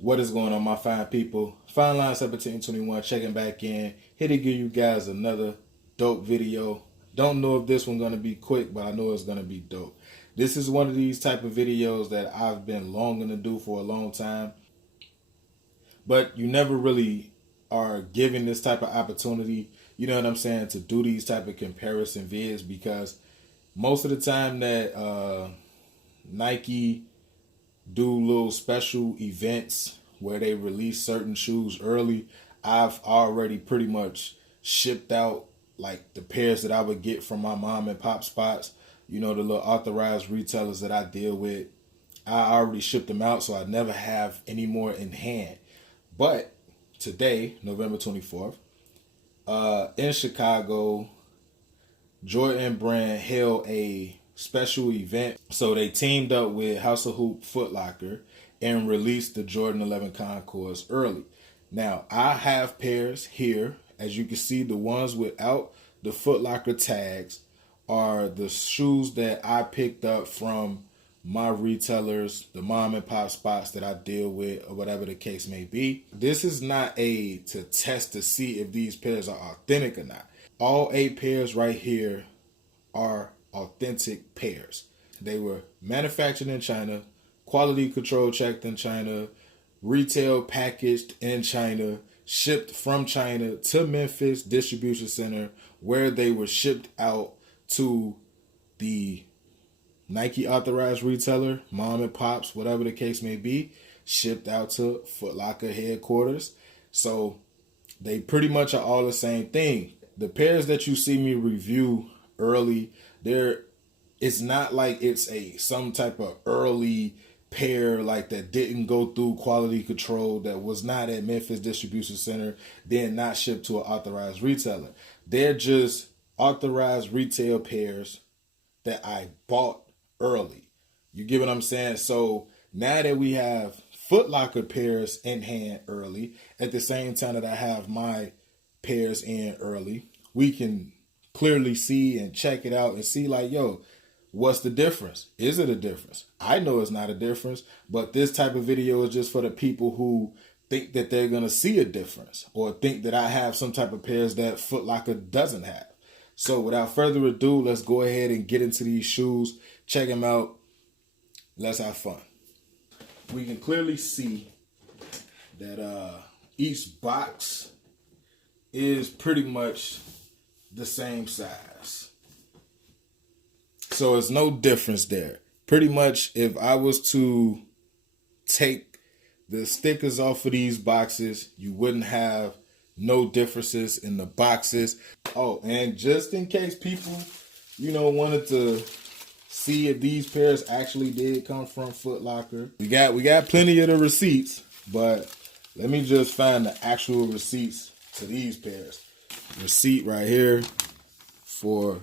What is going on, my fine people? Fineline 1721 checking back in. Here to give you guys another dope video. Don't know if this one's going to be quick, but I know it's going to be dope. This is one of these type of videos that I've been longing to do for a long time. But you never really are given this type of opportunity, you know what I'm saying, to do these type of comparison vids, because most of the time that Nike do little special events where they release certain shoes early, I've already pretty much shipped out like the pairs that I would get from my mom and pop spots, you know, the little authorized retailers that I deal with. I already shipped them out, so I never have any more in hand. But today, November 24th, in Chicago, Jordan brand held a special event. So they teamed up with House of Hoop Footlocker and released the Jordan 11 Concords early. Now, I have pairs here. As you can see, the ones without the Footlocker tags are the shoes that I picked up from my retailers, the mom and pop spots that I deal with, or whatever the case may be. This is not to test to see if these pairs are authentic or not. All 8 pairs right here are authentic pairs. They were manufactured in China, quality control checked in China, retail packaged in China, shipped from China to Memphis distribution center, where they were shipped out to the Nike authorized retailer, mom and pops, whatever the case may be, shipped out to Footlocker headquarters. So they pretty much are all the same thing. The pairs that you see me review early, it's not like it's some type of early pair like that didn't go through quality control, that was not at Memphis distribution center, then not shipped to an authorized retailer. They're just authorized retail pairs that I bought early. You get what I'm saying? So now that we have Footlocker pairs in hand early, at the same time that I have my pairs in early, we can clearly see and check it out and see like, yo, what's the difference? Is it a difference? I know it's not a difference, but this type of video is just for the people who think that they're going to see a difference, or think that I have some type of pairs that Footlocker doesn't have. So without further ado, let's go ahead and get into these shoes. Check them out. Let's have fun. We can clearly see that each box is pretty much the same size. So it's no difference there. Pretty much if I was to take the stickers off of these boxes, you wouldn't have no differences in the boxes. Oh, and just in case people, wanted to see if these pairs actually did come from Footlocker, we got plenty of the receipts, but let me just find the actual receipts to these pairs. Receipt right here for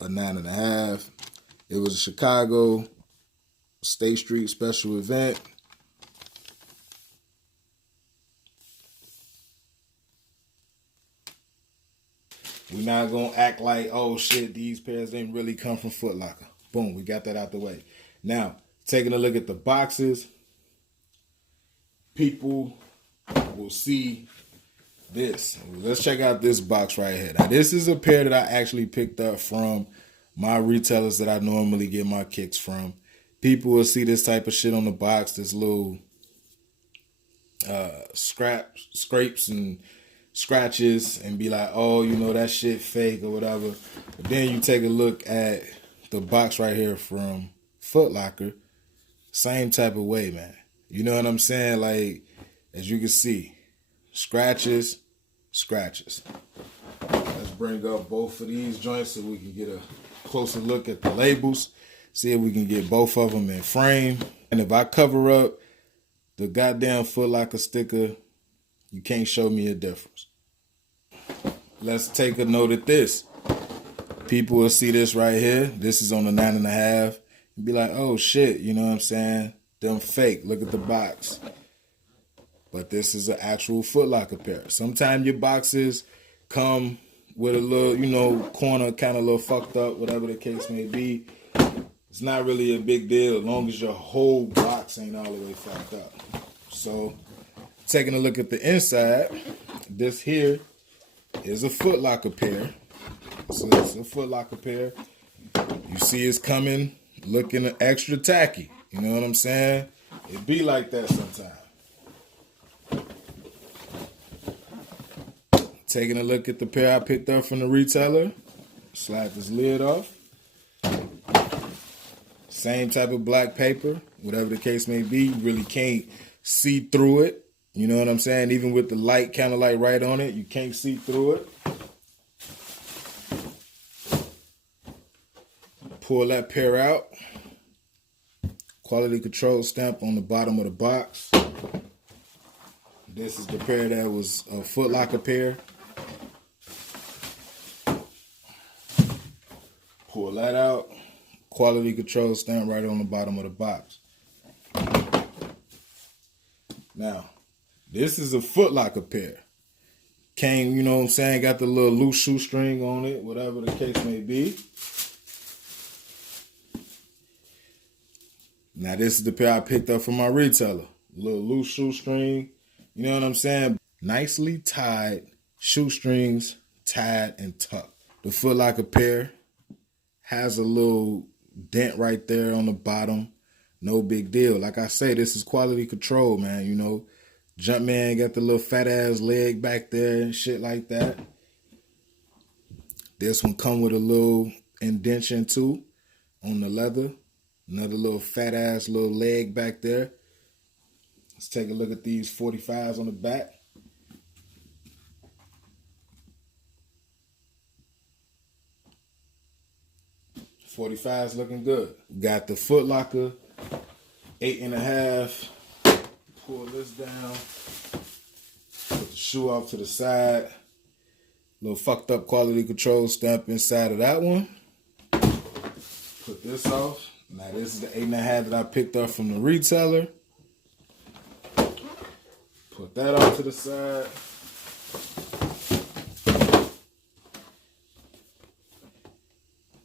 a 9.5. It was a Chicago State Street special event. We're not going to act like, oh shit, these pairs didn't really come from Footlocker. Boom, we got that out the way. Now, taking a look at the boxes, people will see this. Let's check out this box right here. Now, this is a pair that I actually picked up from my retailers that I normally get my kicks from. People will see this type of shit on the box, this little scrapes and scratches, and be like, oh, that shit fake or whatever. But then you take a look at the box right here from Footlocker, same type of way, man. You know what I'm saying? Like, as you can see, scratches. Let's bring up both of these joints so we can get a closer look at the labels, see if we can get both of them in frame. And if I cover up the goddamn Footlocker sticker, you can't show me a difference. Let's take a note at this. People will see this right here. This is on the 9.5. And be like, oh shit, you know what I'm saying? Them fake. Look at the box. But this is an actual Footlocker pair. Sometimes your boxes come with a little, corner kind of a little fucked up, whatever the case may be. It's not really a big deal as long as your whole box ain't all the way fucked up. So taking a look at the inside, this here is a Footlocker pair. So it's a Footlocker pair. You see it's coming looking extra tacky. You know what I'm saying? It be like that sometimes. Taking a look at the pair I picked up from the retailer. Slide this lid off. Same type of black paper, whatever the case may be. You really can't see through it. You know what I'm saying? Even with the light, kind of light right on it, you can't see through it. Pull that pair out. Quality control stamp on the bottom of the box. This is the pair that was a Footlocker pair. Pull that out. Quality control stamp right on the bottom of the box. Now, this is a Footlocker pair. Came, you know what I'm saying, got the little loose shoestring on it, whatever the case may be. Now, this is the pair I picked up from my retailer. Little loose shoestring, you know what I'm saying? Nicely tied shoestrings, tied and tucked. The Footlocker pair has a little dent right there on the bottom. No big deal. Like I say, this is quality control, man. You know, Jumpman got the little fat ass leg back there and shit like that. This one come with a little indentation too on the leather. Another little fat ass little leg back there. Let's take a look at these 45s on the back. .45's looking good. Got the Footlocker 8.5. Pull this down. Put the shoe off to the side. Little fucked up quality control stamp inside of that one. Put this off. Now this is the 8.5 that I picked up from the retailer. Put that off to the side.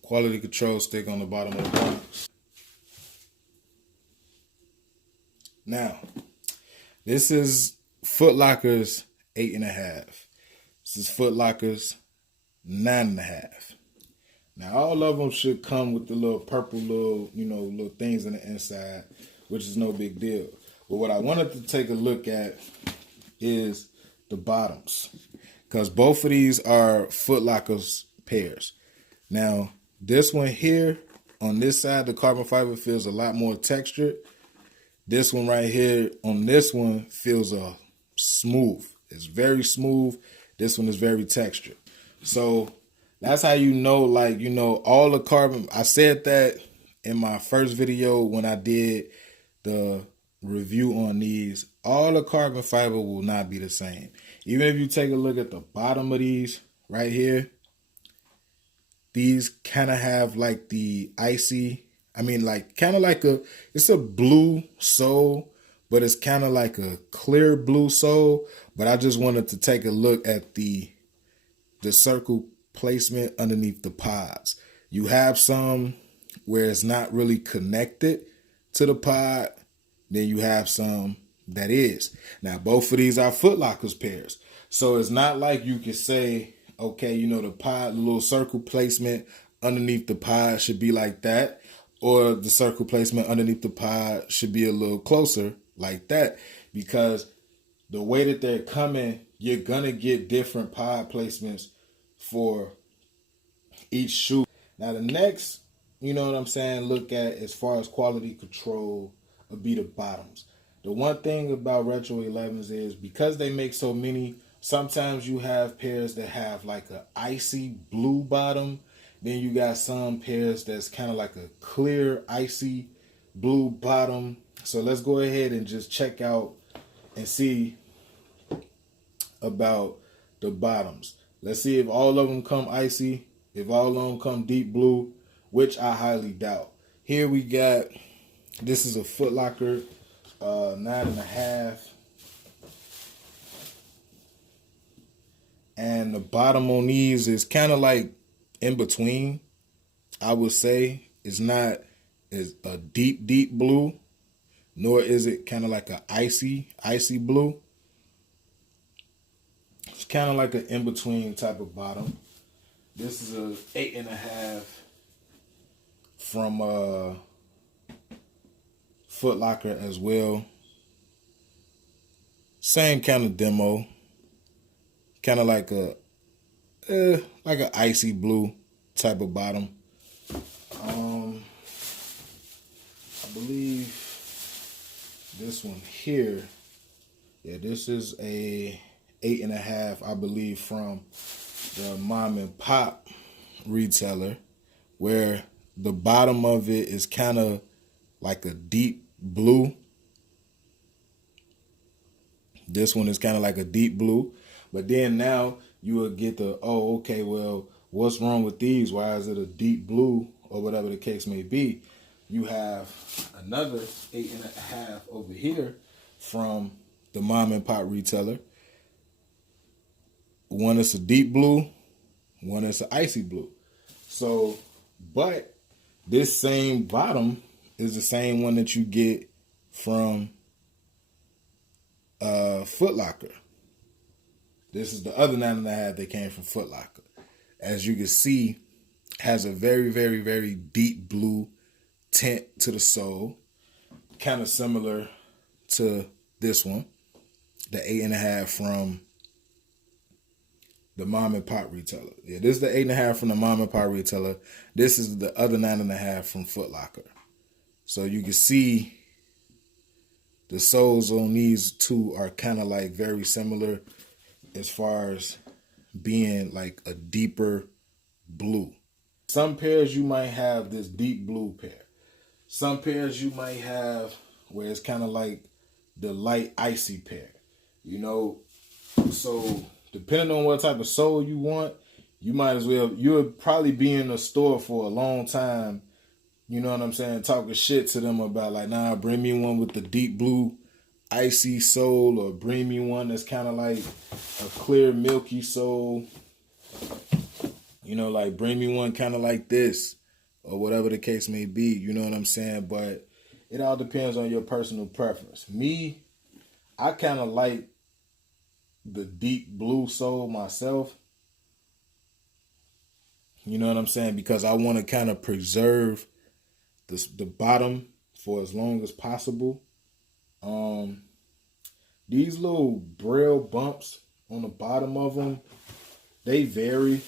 Quality control stick on the bottom of the box. Now, this is Footlocker's 8.5. This is Footlocker's 9.5. Now, all of them should come with the little purple little things on the inside, which is no big deal. But what I wanted to take a look at is the bottoms, because both of these are Footlocker's pairs. Now, this one here, on this side, the carbon fiber feels a lot more textured. This one right here, on this one, feels smooth. It's very smooth. This one is very textured. So that's how you know, all the carbon. I said that in my first video when I did the review on these. All the carbon fiber will not be the same. Even if you take a look at the bottom of these right here, these kind of have like the icy, it's a blue sole, but it's kind of like a clear blue sole. But I just wanted to take a look at the circle placement underneath the pods. You have some where it's not really connected to the pod. Then you have some that is. Now, both of these are Footlocker's pairs. So it's not like you can say, okay, the pod, the little circle placement underneath the pod should be like that, or the circle placement underneath the pod should be a little closer like that, because the way that they're coming, you're gonna get different pod placements for each shoe. Now the next, look at as far as quality control would be the bottoms. The one thing about Retro 11s is because they make so many, sometimes you have pairs that have like a icy blue bottom. Then you got some pairs that's kind of like a clear icy blue bottom. So let's go ahead and just check out and see about the bottoms. Let's see if all of them come icy, if all of them come deep blue, which I highly doubt. Here we got, this is a Footlocker 9.5. And the bottom on these is kind of like in between. I would say it's not as a deep blue, nor is it kind of like a icy blue. It's kind of like an in-between type of bottom. This is a 8.5 from Footlocker as well. Same kind of demo. Kind of like an icy blue type of bottom. I believe this one here, yeah, this is a 8.5, I believe, from the mom and pop retailer, where the bottom of it is kind of like a deep blue. This one is kind of like a deep blue, but then now you will get the, oh, okay, well, what's wrong with these? Why is it a deep blue, or whatever the case may be? You have another 8.5 over here from the mom and pop retailer. One is a deep blue, one is an icy blue. So, but this same bottom is the same one that you get from Footlocker. This is the other 9.5 that came from Footlocker. As you can see, has a very, very, very deep blue tint to the sole. Kind of similar to this one, the 8.5 from the mom and pop retailer. Yeah, this is the 8.5 from the mom and pop retailer. This is the other 9.5 from Footlocker. So you can see the soles on these two are kind of like very similar as far as being like a deeper blue. Some pairs you might have this deep blue pair. Some pairs you might have where it's kind of like the light icy pair, you know. So depending on what type of sole you want, you might as well, you would probably be in the store for a long time, you know what I'm saying, talking shit to them about like, nah, bring me one with the deep blue icy sole, or bring me one that's kind of like a clear milky sole, you know, like bring me one kind of like this, or whatever the case may be, you know what I'm saying. But it all depends on your personal preference. Me, I kind of like the deep blue sole myself, you know what I'm saying, because I want to kind of preserve the bottom for as long as possible. These little braille bumps on the bottom of them, they vary.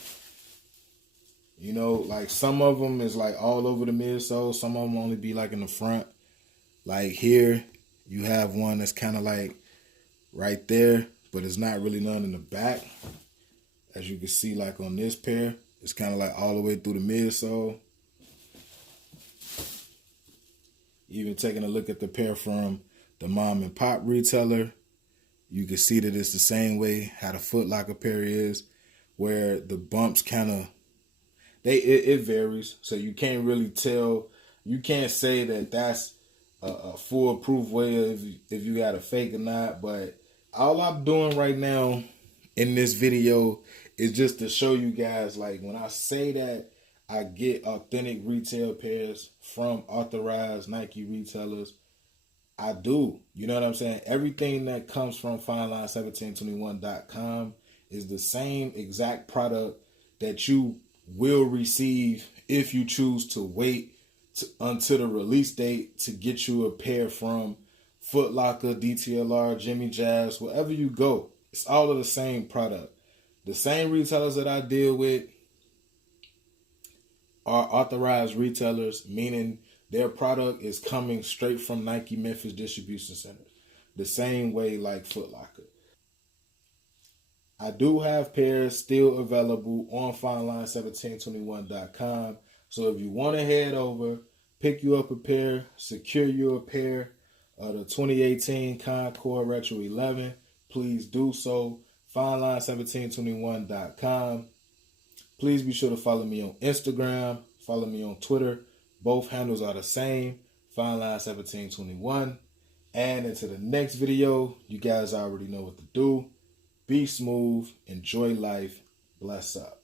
You know, like some of them is like all over the midsole. Some of them only be like in the front. Like here, you have one that's kind of like right there, but it's not really none in the back. As you can see, like on this pair, it's kind of like all the way through the midsole. Even taking a look at the pair from the mom and pop retailer, you can see that it's the same way how the Footlocker pair is, where the bumps kind of, it varies. So you can't really tell, you can't say that that's a foolproof way of if you got a fake or not. But all I'm doing right now in this video is just to show you guys, like when I say that I get authentic retail pairs from authorized Nike retailers, I do. You know what I'm saying? Everything that comes from Fineline1721.com is the same exact product that you will receive if you choose to wait until the release date to get you a pair from Footlocker, DTLR, Jimmy Jazz, wherever you go. It's all of the same product. The same retailers that I deal with are authorized retailers, meaning their product is coming straight from Nike Memphis distribution centers, the same way like Footlocker. I do have pairs still available on Fineline1721.com. So if you want to head over, pick you up a pair, secure you a pair of the 2018 Concord Retro 11, please do so. Fineline1721.com. Please be sure to follow me on Instagram, follow me on Twitter. Both handles are the same, Fineline1721. And until the next video, you guys already know what to do. Be smooth, enjoy life, bless up.